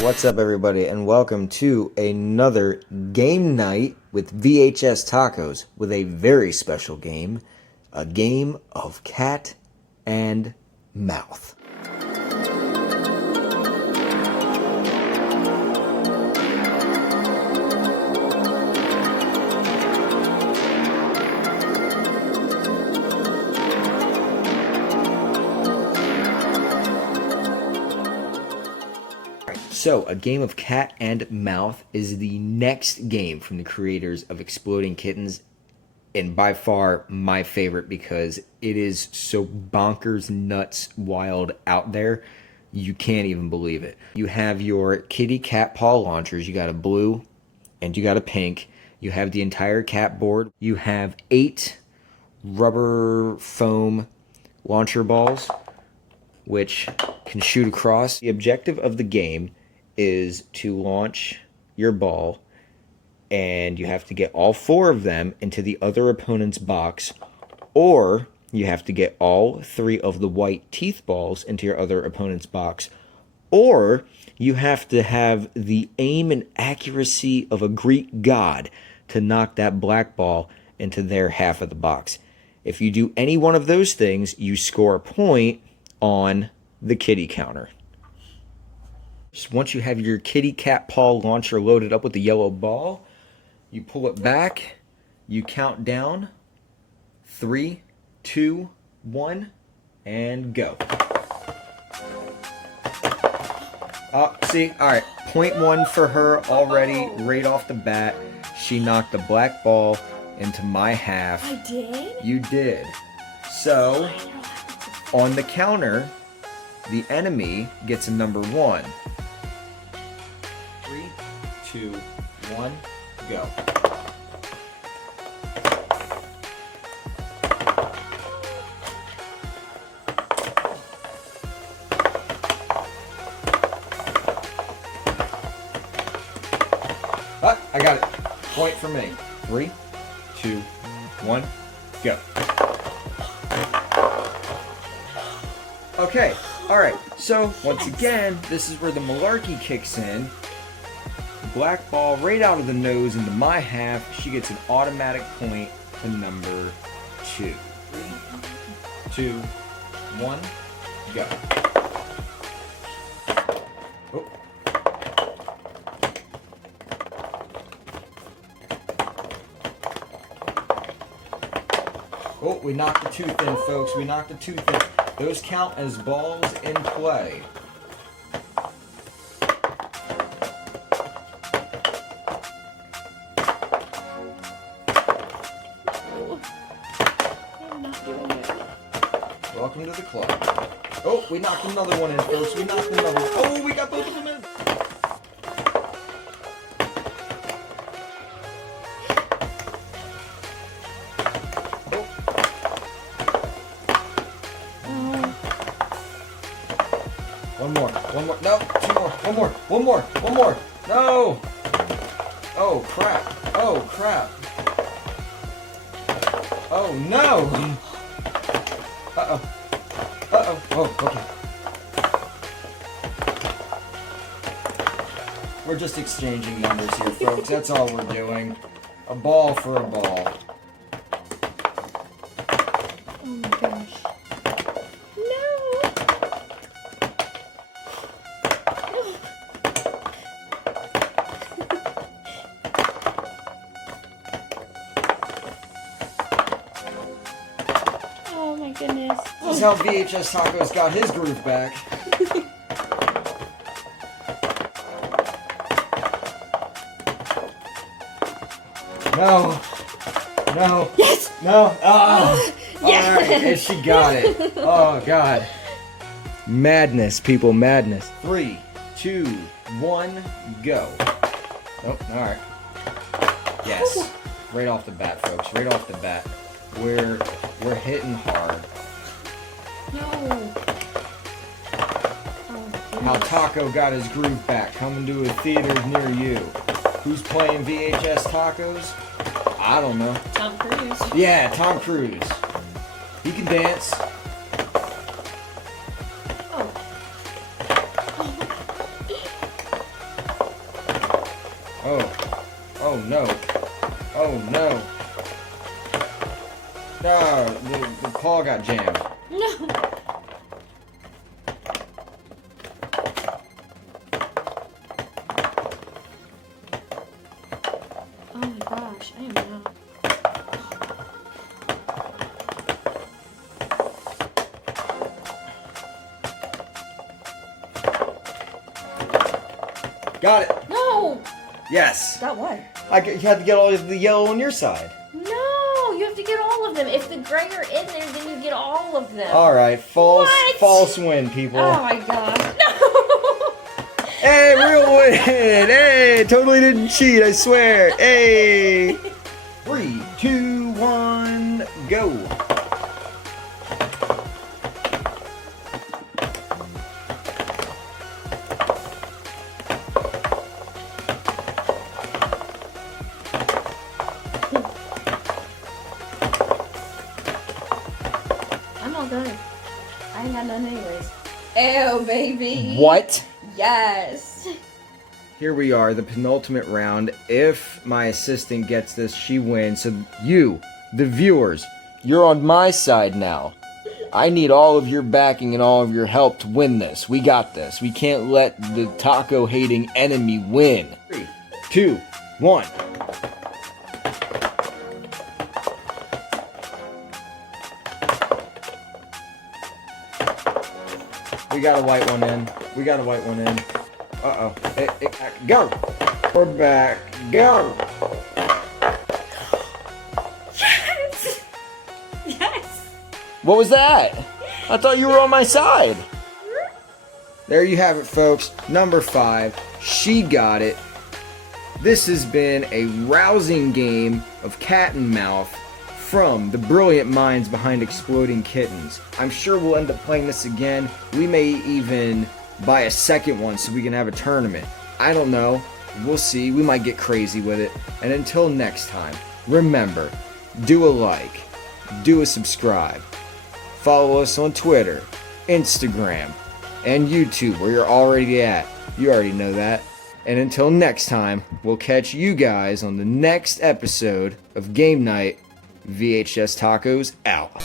What's up, everybody, and welcome to another game night with VHS Tacos with a very special game, a game of cat and mouth. So, a game of cat and mouth is the next game from the creators of Exploding Kittens, and by far my favorite because it is so bonkers, nuts, wild out there, you can't even believe it. You have your kitty cat paw launchers, you got a blue and you got a pink, you have the entire cat board, you have 8 rubber foam launcher balls which can shoot across. The objective of the game is to launch your ball, and you have to get all 4 of them into the other opponent's box, or you have to get all 3 of the white teeth balls into your other opponent's box, or you have to have the aim and accuracy of a Greek god to knock that black ball into their half of the box. If you do any one of those things, you score a point on the kitty counter. Once you have your kitty cat paw launcher loaded up with the yellow ball, you pull it back, you count down, 3, 2, 1, and go. See, alright, point 1 for her already, right off the bat. She knocked the black ball into my half. I did? You did. So, on the counter, the enemy gets a number 1. 3, 2, 1, go. I got it. Point for me. 3, 2, 1, go. Okay, alright, so once again, this is where the malarkey kicks in. Black ball right out of the nose into my half. She gets an automatic point to number 2. 3, 2, 1, go. Oh. Oh, we knocked the tooth in, folks. We knocked the tooth in. Those count as balls in play. I'm not doing it. Welcome to the club. Oh, we knocked another one in, folks. We knocked another one. Oh, we got both of them in. One more, no, 2 more, one more, no! Oh crap, oh no! Oh, okay. We're just exchanging numbers here, folks, that's all we're doing. A ball for a ball. Oh my gosh. Oh my goodness. This is how VHS Tacos got his groove back. No. No. Yes! No. Oh. Yes! Alright, and she got it. Oh god. Madness, people, madness. 3, 2, 1, go. Oh, alright. Yes. Right off the bat, folks. Right off the bat. We're hitting hard. No. How Taco got his groove back, coming to a theater near you. Who's playing VHS Tacos? I don't know. Tom Cruise. Yeah, Tom Cruise. He can dance. Oh. Oh no. Oh no. No, the paw got jammed. No. Oh my gosh, I am not. Got it. No! Yes. Got what? You had to get all of the yellow on your side. No, you have to get all of them. If the gray are in there, then you get all of them. All right, false What? false win, people. Oh my gosh. No! Hey, real win! Hey, totally didn't cheat, I swear. Hey! 3, 2, 1, go! I'm all good. I ain't got none anyways. Ew, baby. What? Yes. Here we are, the penultimate round. If my assistant gets this, she wins. So you, the viewers, you're on my side now. I need all of your backing and all of your help to win this. We got this. We can't let the taco-hating enemy win. 3, 2, 1. We got a white one in. We got a white one in. Uh-oh. Go! We're back. Go! Yes. Yes. What was that? I thought you were on my side. There you have it, folks. Number 5. She got it. This has been a rousing game of cat and mouth from the brilliant minds behind Exploding Kittens. I'm sure we'll end up playing this again. We may even buy a second one so we can have a tournament. I don't know. We'll see. We might get crazy with it. And until next time, remember, do a like, do a subscribe, follow us on Twitter, Instagram, and YouTube, where you're already at. You already know that. And until next time, we'll catch you guys on the next episode of Game Night. VHS Tacos out.